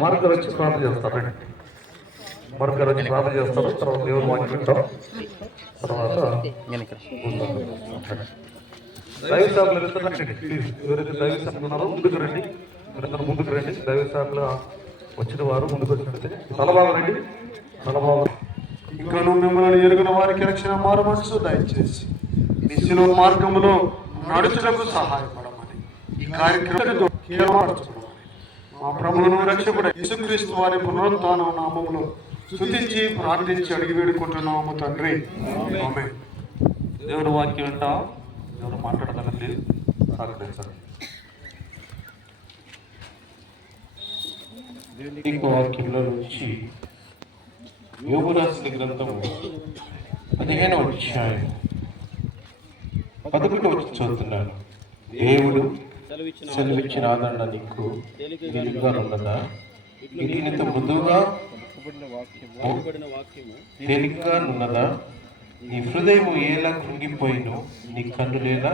మరొక వచ్చి ప్రార్థన చేస్తారండి. మరొక వచ్చి ప్రార్థన చేస్తారు. తర్వాత దేవుని వాక్యం వింటాం. తర్వాత దైవ సేవలు వెళ్తారండి. ప్లీజ్ ఎవరైతే దైవ సేవలు ఉన్నారో ముందుకు రండి. మీరందరూ ముందుకు రండి. దైవ సేవలు వచ్చిన వారు ముందుకు వచ్చినట్లయితే తలబాబు రండి. తలబాబు ఇంకా మిమ్మల్ని ఎరుగున వారికి రక్షణ మారు మనసు దయచేసి నిశిలో మార్గంలో నడుచుటకు సహాయపడమని ఈ కార్యక్రమం మా ప్రభువును రక్షకుడు యేసుక్రీస్తు వారి పునరుత్థాన నామములో స్తుతించి ప్రార్థించి అడిగి వేడుకుంటున్నాము తండ్రి. ఆమేన్. దేవుని వాక్యం వింటా. ఎవరు మాట్లాడగలండి? సహకరించండి. ఇంకో వాక్యంలో నుంచి యోబు రాసిన గ్రంథము 15వ అధ్యాయం 11వ వచనం చదువుతున్నాను. దేవుడు సెలవిచ్చిన ఆదరణ నీకు తేలికగానున్నదా? నీతో మృదువుగా తేలికగానున్నదా? నీ హృదయము ఎలా కృంగిపోయినో నీ కన్నులేలా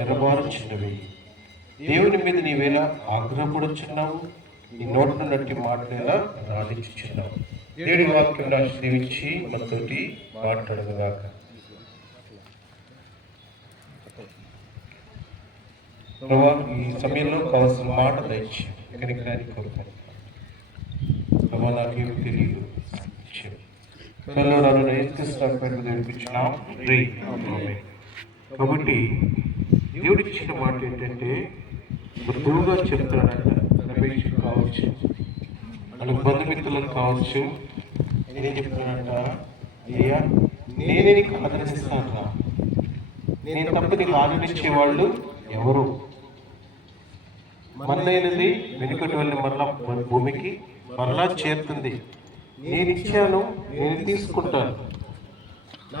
ఎర్రబారుచున్నవి. దేవుని మీద నీవేలా ఆగ్రహపడుచున్నావు? నీ నోట్ల నట్టి మాటలేలా రాణించుచున్నావు. దేవుడి వాక్యం ఆశీర్వదించి మనతోటి మాట్లాడగాక. ప్రభా, ఈ సమయంలో కావాల్సిన మాట దయచి కనికరాన్ని కోరుతాను. ప్రభా, నాకేమి తెలియదు. కాబట్టి దేవుడిచ్చిన మాట ఏంటంటే మృదువుగా చెప్తాడంట. రమేష్ కావచ్చు, వాళ్ళ బంధుమిత్రులకు కావచ్చు. నేనేం చెప్తున్నానంట, అయ్యా నేనే నీకు ఆదరిస్తాను రా. నేను తప్ప నీకు ఆదరించేవాళ్ళు ఎవరు? మన్నైనది వెనుకటి వాళ్ళని మరలా భూమికి మరలా చేరుతుంది. నేను ఇచ్చాను, నేను తీసుకుంటాను.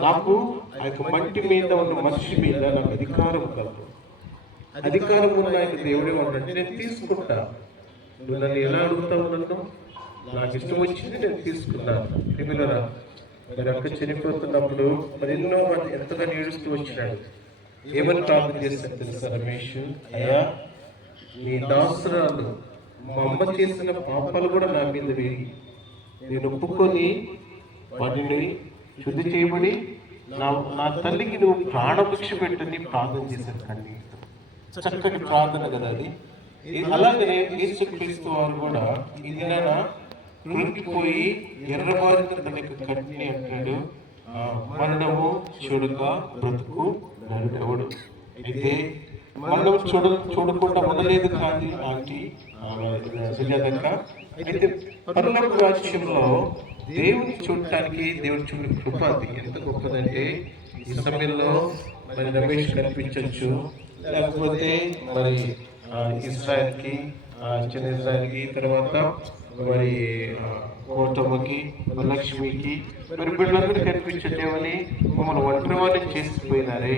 నాకు ఆ యొక్క మట్టి మీద ఉన్న మనిషి మీద నాకు అధికారం కలదు. అధికారం ఉన్న ఆయన దేవుడే ఉండంటే నేను తీసుకుంటా. నువ్వు నన్ను ఎలా అడుగుతావు? నన్ను నాకు ఇష్టం వచ్చింది నేను తీసుకున్నాను. పిల్లరా, మరి అక్క చనిపోతున్నప్పుడు మరి ఎన్నో మంది ఎంతగానో ఏడుస్తూ వచ్చినాడు. ఏమని ప్రార్థన చేస్తాను తెలుసా రమేష్? అయ్యా, నీ దాసురాలు మా అమ్మ చేసిన పాపాలు కూడా నా మీద వేయి, నేను ఒప్పుకొని వాటిని శుద్ధి చేయబడి నా తల్లికి నువ్వు ప్రాణభిక్ష పెట్టని ప్రార్థన చేశాను. కండి చక్కటి ప్రార్థన కదా అది. అలాగే యేసుక్రీస్తు వారు కూడా ఇదినైనా కృంగిపోయి ఎర్రబారిన తన యొక్క కట్టిని అంటాడు, మరణము చూడక బ్రతుకు నరుడెవడు. అయితే మరణం చూడకుండా ఉండలేదు కానీ ఆంటీ సుజాతక్క. అయితే పరలోక రాజ్యంలో దేవుని చూడటానికి దేవుని చూడ కృప అది ఎంత గొప్పదంటే ఈ సమయంలో మరి రమేష్ కనిపించవచ్చు, లేకపోతే మరి ఇజ్రాయెల్కి చిన్న ఇజ్రాయెల్కి, తర్వాత మరి గౌతమ్మకి, లక్ష్మికి మరి వీళ్ళందరూ కనిపించటేమని మమ్మల్ని ఒంటరి వాళ్ళని చేసిపోయినారే,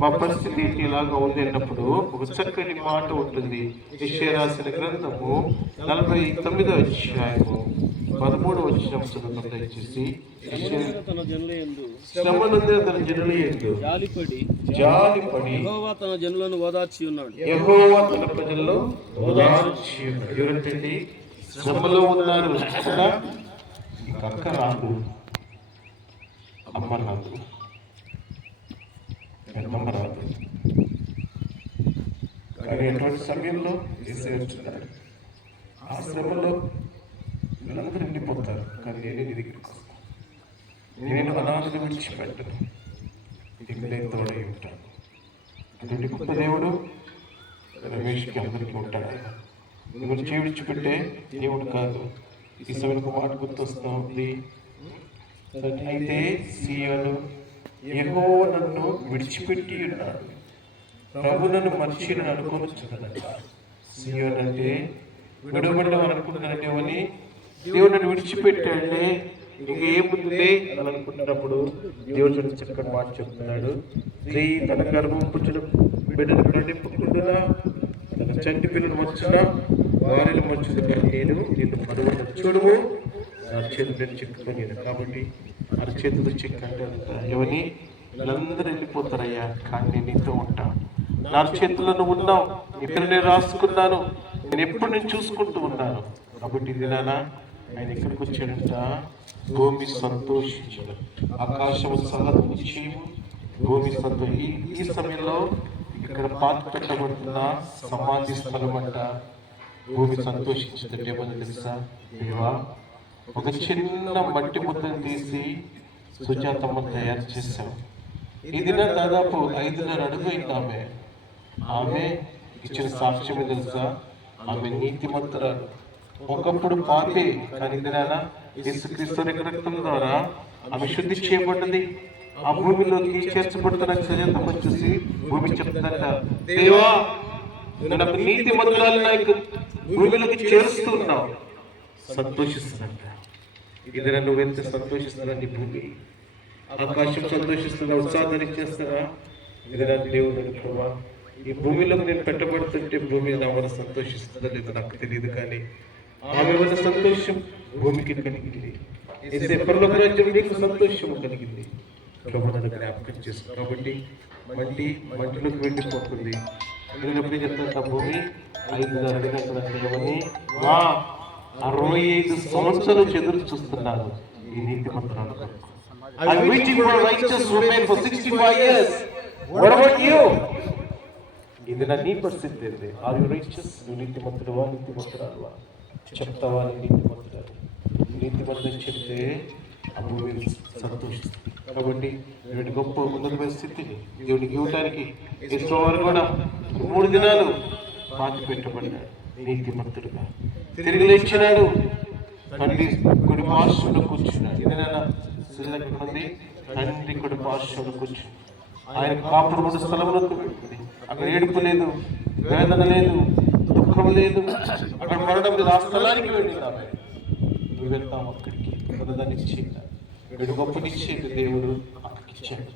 మా పరిస్థితి ఇలాగా ఉంది అన్నప్పుడు ఒక చక్కని మాట ఉంటుంది. యెషయా రాసిన గ్రంథము 49వ అధ్యాయము 13వ వచనం చదువుతాం దయచేసి. శ్రమనందే తన జనుల యందు జాలిపడి యెహోవా తన జనులను ఓదార్చి ఉన్నాడు. యెహోవా తన ప్రజలను ఓదార్చి ఉన్నాడు. ఎవరంటే శ్రమలో ఉన్నారు కదా, అక్క రాదు, అమ్మ రాదు, పెద్దమ్మ రాదు. కానీ అటువంటి సమయంలో వేసేస్తున్నారు. ఆ శ్రమలో వీళ్ళందరూ నిండిపోతారు. కానీ నేనే నీ దగ్గరికి వస్తాను. నేను అనాథను విడిచిపెట్టను, ఇక్కడే తోడై ఉంటాను. అటువంటి గొప్ప దేవుడు రమేష్కి అందరికీ ఉంటాడు. మిమ్మల్ని విడిచిపెట్టే దేవుడు కాదు. ఈ సమయంలో మాట గుర్తొస్తుంది. అయితే సీయోను యెహోవా నన్ను విడిచిపెట్టి ఉన్నాడు, ప్రభు నన్ను మర్చి నన్ను అనుకోవచ్చున్నదంట. సీయోను అంటే విడబడ్డం అనుకుంటున్నాడేమని, దేవుడు నన్ను విడిచిపెట్టాడే ఇంకేముంది అని అనుకుంటున్నప్పుడు దేవుడు చూడండి చక్కటి మాట చెప్తున్నాడు. స్త్రీ తన గర్భం పుట్టిన బిడ్డను నింపుకుంటున్నా, తన చంటి పిల్లలు వచ్చినా వారిని మంచిది, నేను నిన్ను పడుకున్న చూడము నా చేతులు చెక్కుకొని. కాబట్టి అరచేతులు చెక్కంటే ఎవని వీళ్ళందరూ వెళ్ళిపోతారయ్యా, కానీ నేను నీతో ఉంటాను. నా చేతుల్లో నువ్వు ఉన్నావు, ఇక్కడ నేను రాసుకున్నాను, నేను ఎప్పుడు నేను చూసుకుంటూ ఉన్నాను. కాబట్టి ఇది నాన్న ఆయన ఇక్కడికి వచ్చాడంట. భూమి సంతోషించడం, ఆకాశము సహనిచ్చి భూమి సంతోషి. ఈ సమయంలో ఇక్కడ పాత పెట్టబడుతున్న సమాధి స్థలం అంట. భూమి సంతోషించదంటే ఏమని తెలుసా? దేవా, ఒక చిన్న మట్టి ముద్దను తీసి సుజాతమ్మ తయారు చేశాం. ఇది దాదాపు 5.5 అడుగు ఆమె ఇచ్చిన సాక్ష్యం తెలుసా? ఆమె నీతిమంతురాలు, ఒకప్పుడు పాపే, కానీ యేసుక్రీస్తు రక్తం ద్వారా ఆమె శుద్ధి చేయబడ్డది. ఆ భూమిలోకి చేర్చబడుతున్న సుజాతమ్మ చూసి భూమి చెప్తుందంట, దేవా నాకు నీతిమంతురాలు నాకు భూమిలోకి చేరుస్తున్నావు. సంతోషిస్తుందంట. ఇది నువ్వెంత సంతోషిస్తున్నా, నీ భూమి ఆకాశం సంతోషిస్తున్నా, ఉత్సాహాన్ని చేస్తున్నా. ఇది నా దేవుడు ప్రభా, ఈ భూమిలోకి నేను పెట్టబడుతుంటే భూమి నా వల్ల సంతోషిస్తుందో లేదో నాకు తెలియదు, కానీ ఆమె వల్ల సంతోషం భూమికి కలిగింది. పరలోక రాజ్యం నీకు సంతోషం కలిగింది. ప్రభు నన్ను జ్ఞాపకం చేసుకో. కాబట్టి మంటిలోకి వెళ్ళిపోతుంది. నేను ఎప్పుడు చెప్తాను, భూమి 5.5 అడుగులని 65 సంవత్సరాలు ఎదురు చూస్తున్నాను ఈ నీతి మంత్రాలు. I'm waiting for a righteous woman for 65 years. What about you? ఇది నా నీ పరిస్థితి ఏంటి? Are you righteous? నువ్వు నీతిమంతుడువా, నీతిమంతురాలువా? చెప్తావా నీతిమంతురాలు? నీతిమంతుడు చెప్తే ఆ భూమి సంతోషిస్తుంది. కాబట్టి వీడి గొప్ప ఉన్నతమైన స్థితిని దేవుడికి ఇవ్వటానికి ఇష్టవారు కూడా 3 దినాలు పాతి పెట్టబడినాడు నీతిమంతుడుగా. తిరిగి లేచినాడు, తండ్రి కుడి పార్శ్వంలో కూర్చున్నాడు. ఏదైనా మంది తండ్రి కుడి పార్శ్వంలో కూర్చున్నాడు. ఆయన కాపురం ఉన్న స్థలంలో పెట్టుకుంది. అక్కడ ఏడుపు లేదు, వేదన లేదు, దుఃఖం లేదు, అక్కడ మరణం లేదు. ఆ స్థలానికి వెళ్ళింది ఆమె. నువ్వు వెళ్తాం అక్కడికి, ఉన్నదాన్ని ఇచ్చేది వీడు గొప్పనిచ్చేది దేవుడు అక్కడికి ఇచ్చాడు.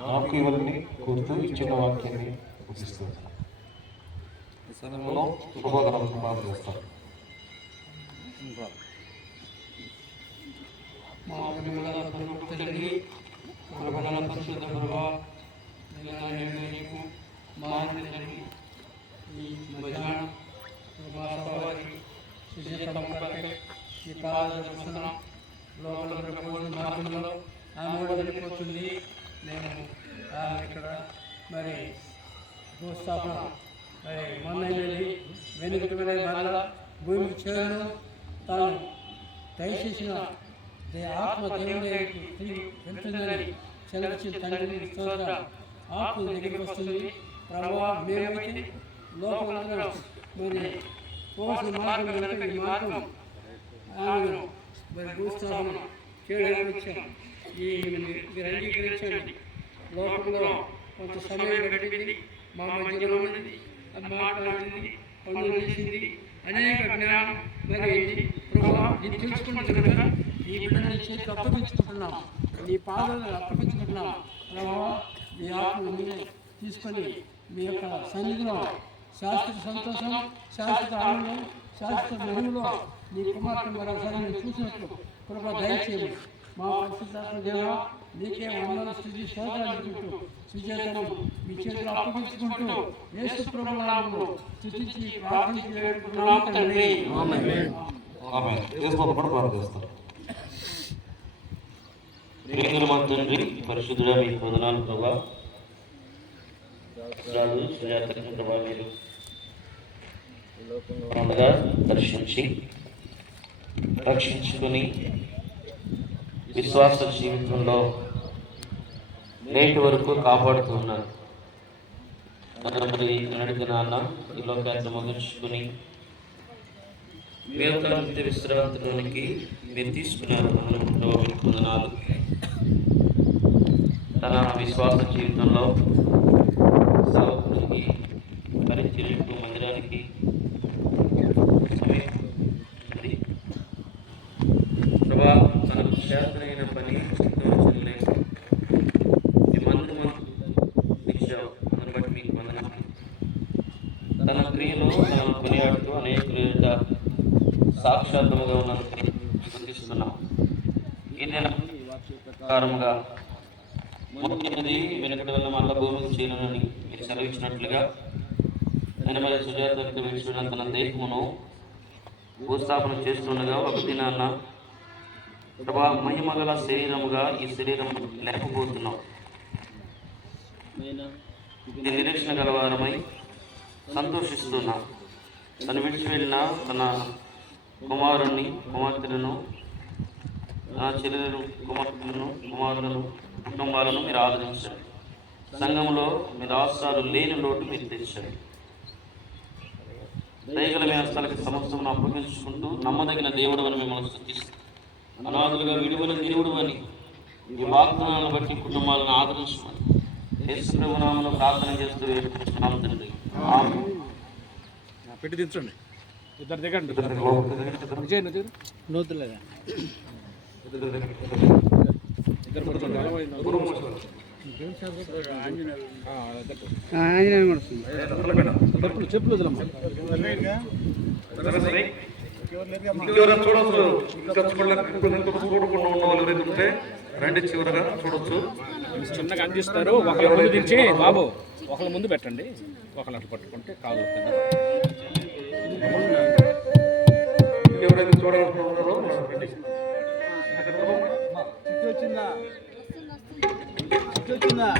నాకు ఇవన్నీ కోరుతూ ఇచ్చిన వాక్యాన్ని ముగిస్తుంది. శుభోదరం బాగా చేస్తారు. మా తండ్రి పరిశుద్ధ ప్రభావ నీకు మా తండ్రి ఈ మధ్యాహ్నం మా సవారి సుజాతమ్మకి ఈ పాద దర్శనం లోపల మార్గంలో ఆమె కూడా వెళ్ళిపోతుంది. నేను ఇక్కడ మరి భూస్థాపన మరి మొన్నది వెనుకటి మరలా భూమికి చేరను తాను దయచేసిన ఆత్మ దేవుడికి తిరిగి వెళ్తుందని సెలవిచ్చిన తండ్రిని స్తోత్రం. ఆత్మ దగ్గరికి వస్తుంది. ప్రభువా, మేమైతే లోపల మరి పోవాల్సిన మార్గం కనుక ఈ మార్గం ఆమెను మరి భూస్థాపన చేయడానికి వచ్చాం. మీరు అంగీకరించండి. లోకంలో కొంత సమయం గడిపింది, మా మధ్యలో ఉన్నది, అది మాట్లాడింది, పనులు చేసింది, అనేక జ్ఞానం మరి ప్రభావ ఇది తెలుసుకుంటుంది కనుక ఈ బిడ్డని చేతికి అప్పగించుకుంటున్నాం, నీ పాదాలను అప్పగించుకుంటున్నాం. ప్రభావ మీ ఆత్మను మీరే తీసుకొని మీ యొక్క సన్నిధిలో శాశ్వత సంతోషం, శాశ్వత ఆనందం, శాశ్వత మహిమలో నీ కుమార్తె మరోసారి చూసినట్లు ప్రభావ దయచేయండి. మా పరిశుద్ధాత్మ దేవ నీకే వందల స్థితి స్తోత్రాలు సుచేతను మీ చేతులు అప్పగించుకుంటూ యేసు ప్రభువు నామములో స్తుతించి ప్రార్థించి వేడుకుంటున్నాము తండ్రి. ఆమేన్. యేసునామములో ప్రార్థిస్తాం. ప్రియమైన మా తండ్రి పరిశుద్ధుడా మీకు వందనాలు ప్రభా. సుజాత ప్రభా మీరు ఉండగా దర్శించి రక్షించుకుని విశ్వాస జీవితంలో నేటి వరకు కాపాడుతున్నారు. మరి నడికి నాన్న ఈ లోకాన్ని ముగించుకుని వేదకాంతి విశ్రాంతిలోనికి మీరు తీసుకున్నారు. వందనాలు. తన విశ్వాస జీవితంలో సేవకుడికి పరిచర్యకు మందిరానికి సమయం ప్రభా తనకు చేతనైన పని సిద్ధం ఈ మందు ఇచ్చావు. అందుని బట్టి మీకు వందనాలు. తన క్రియలో తన కొనియాడుతూ అనేకులు సాక్షాత్తుగా ఉన్నందుకు గుర్తిస్తున్నాం. ఈ నెల ప్రకారంగా మొదటిది వెనుకటి వల్ల మళ్ళా భూమికి చేయాలని మీరు సెలవిచ్చినట్లుగా నెమ్మది సుజాత విడిచిన తన దేహమును భూస్థాపన చేస్తుండగా ఒక దినాన్న ప్రభా మహిమగల శరీరముగా ఈ శరీరం లేకపోతున్నాం. ఇది నిరీక్షణ గలవారమై సంతోషిస్తున్నాం. తను విడిచి వెళ్ళిన తన కుమారుణ్ణి కుమార్తెలను నా చెల్లెలను కుమార్తెలను కుమారులను కుటుంబాలను మీరు ఆదరించండి. సంఘంలో మీరు ఆశ్రాలు లేని లోటు మీరు తెచ్చారు. దయగల మీ హస్తాలకి సమస్తమును అప్పగించుకుంటూ నమ్మదగిన దేవుడు అని మిమ్మల్ని స్తుతిస్తాం. అనాథులుగా విడువని దేవుడు అని ఈ వాగ్దానాలను బట్టి కుటుంబాలను ఆదరించమని యేసు ప్రభు నామములో ప్రార్థన చేస్తూ వేడుకుంటున్నాం తండ్రి. ఆమేన్. పెట్టి దించండి. ఇద్దరు దిగండి. నూతులుగా ఇద్దరు పడుతుంది. ఆంజనేయం పడుతుంది. చెప్పులు వదలమ్మా. ఇంకెవరైనా చూడవచ్చు. ఇంకా చూడకుండా ఉన్న వాళ్ళు ఎవరైతే ఉంటే రండి, చివరగా చూడొచ్చు. చిన్నగా అందిస్తారు. ఒకళ్ళ ముందు దించి బాబు ఒకళ్ళ ముందు పెట్టండి. ఒకళ్ళు అట్లా పట్టుకుంటే కాదు. ఎవరైతే చూడాలనుకుంటున్నారో రండి. వచ్చిందా వచ్చిందా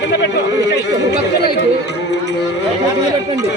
కింద పెట్టు పెట్టండి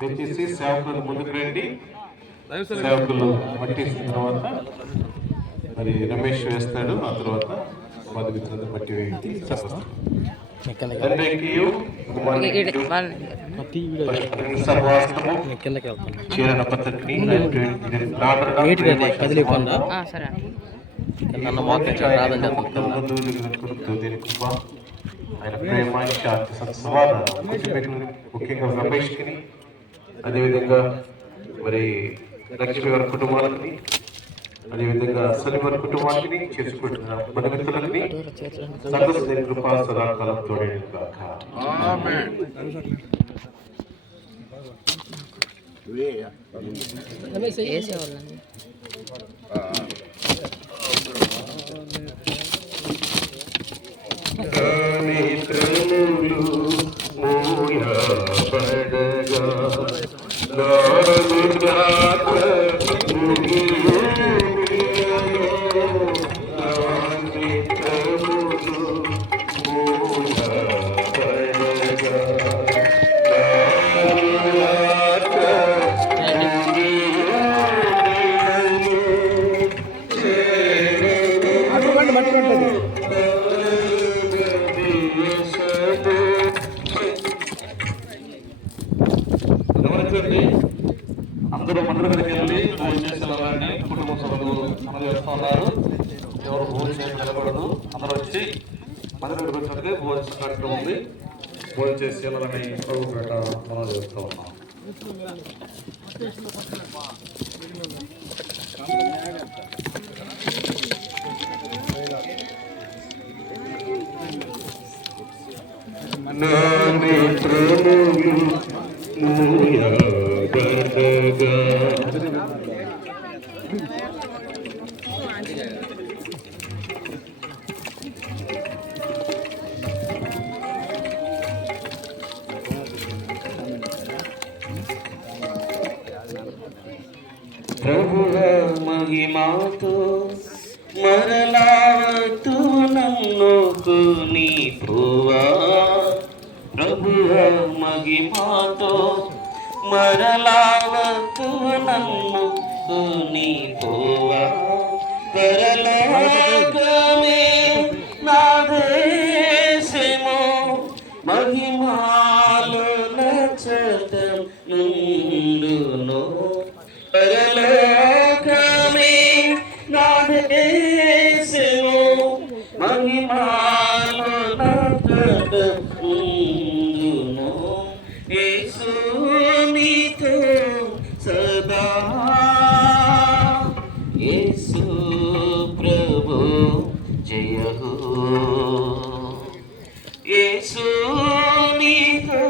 దయచేసి సేవకులు ముందుకు రండి. సేవకులు పట్టించిన తర్వాత మరి రమేష్ వేస్తాడు. ఆ తర్వాత మధుమిత్రులు పట్టి వేయండి. చీరణ పద్ధతిని ఆయన ప్రేమ శాంతి సత్సమాధానం ముఖ్యంగా రమేష్కి, అదేవిధంగా మరి లక్ష్మి వారి కుటుంబాలకి, అదేవిధంగా సలి వారి కుటుంబానికి, చేసుకుంటున్న బంధుమిత్రులకి సంతోష కృప సదాకాలం తోడేను గాక. అందరూ మందిర దగ్గరికి వెళ్ళి భోజనం చేసేవాళ్ళని కుటుంబ సభ్యులు అందజేస్తూ ఉన్నారు. ఎవరు భోజనం చేసి నిలబడదు, అందరూ వచ్చి మందిర దగ్గరికి వచ్చినట్టుగా భోజన కార్యక్రమం ఉంది. భోజనం చేసి వెళ్ళాలని ప్రభు పేట మనం చేస్తూ ఉన్నాం. ప్రభువ మహిమాతో మరలావతు నన్ను కొని పోవా. ప్రభువ మహిమాతో మరలావతు నన్ను కొని పోవా. పరలోకమే నా దేశము మహిమాలు నచ్చటం నుండును. పరలోకమే నా దేశము మహిమాలు నచ్చటం నుండును. యేసు నీతో సదా, యేసు ప్రభు జయ హో. యేసు నీతో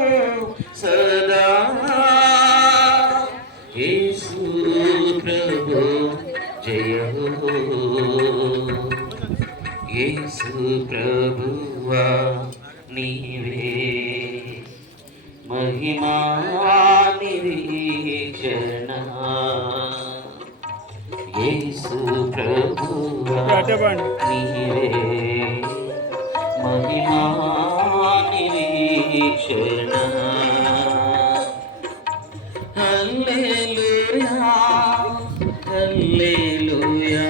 సదా, యేసు ప్రభు జయ హో. యేసు ప్రభువా నీవే మహిమా నిరీక్షణ. యేసు ప్రభువా నీవే మహిమా నిరీక్షణ. హల్లెలూయా హల్లెలూయా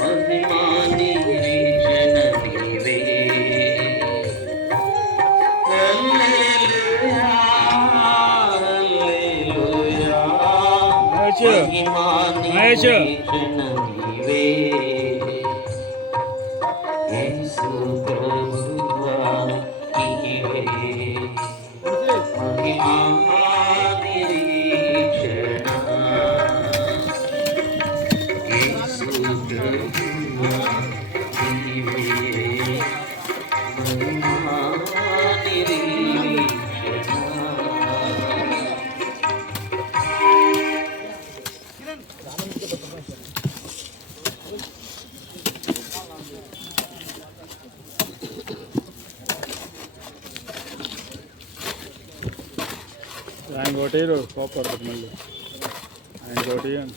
మహిమా నిరీక్షణ నీవే. హల్లెలూయా హల్లెలూయా మహిమా నిరీక్షణ నీవే. యేసు ప్రభువా నీవే మహిమా నిరీక్షణ. యేసు ప్రభువా నీవే మహిమా నిరీక్షణ. ఆయన ఒకటి కోపడుతుంది మళ్ళీ ఆయన ఒకటి అంట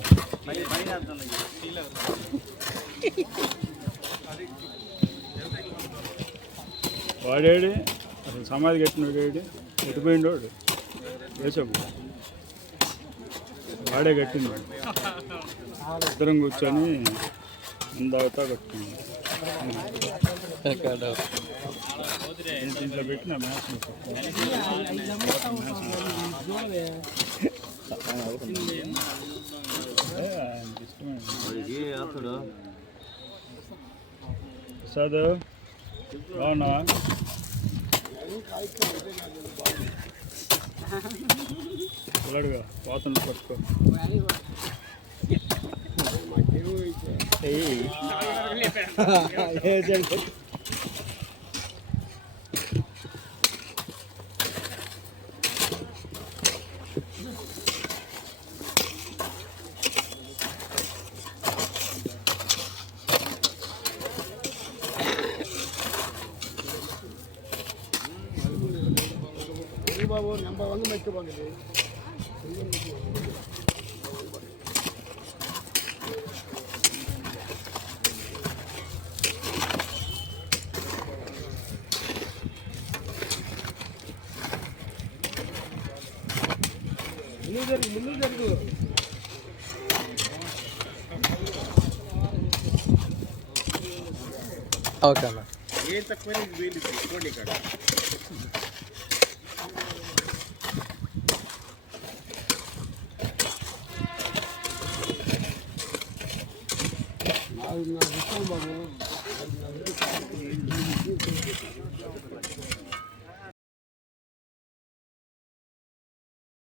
వాడేడి అసలు సమాధి కట్టినాడు ఏడి ఎటుపోయిండు వాడు వేసాము వాడే కట్టింది ఇద్దరం కూర్చొని ఇందాక కట్టుకున్నాం ఇంట్లో పెట్టిన మ్యాచ్ ప్రసాద్ బాగున్నావా? పిల్లడుగా పోతుంది పట్టుకో. ಬಾಬು ನಂಬರ್ 1 ಮೆಟ್ಟು ಬಂದಿದೆ. ముందు జరుగు ఓకే అన్న. ఏ తక్కువ వీలు తీసుకోండి ఇక్కడ. బాబు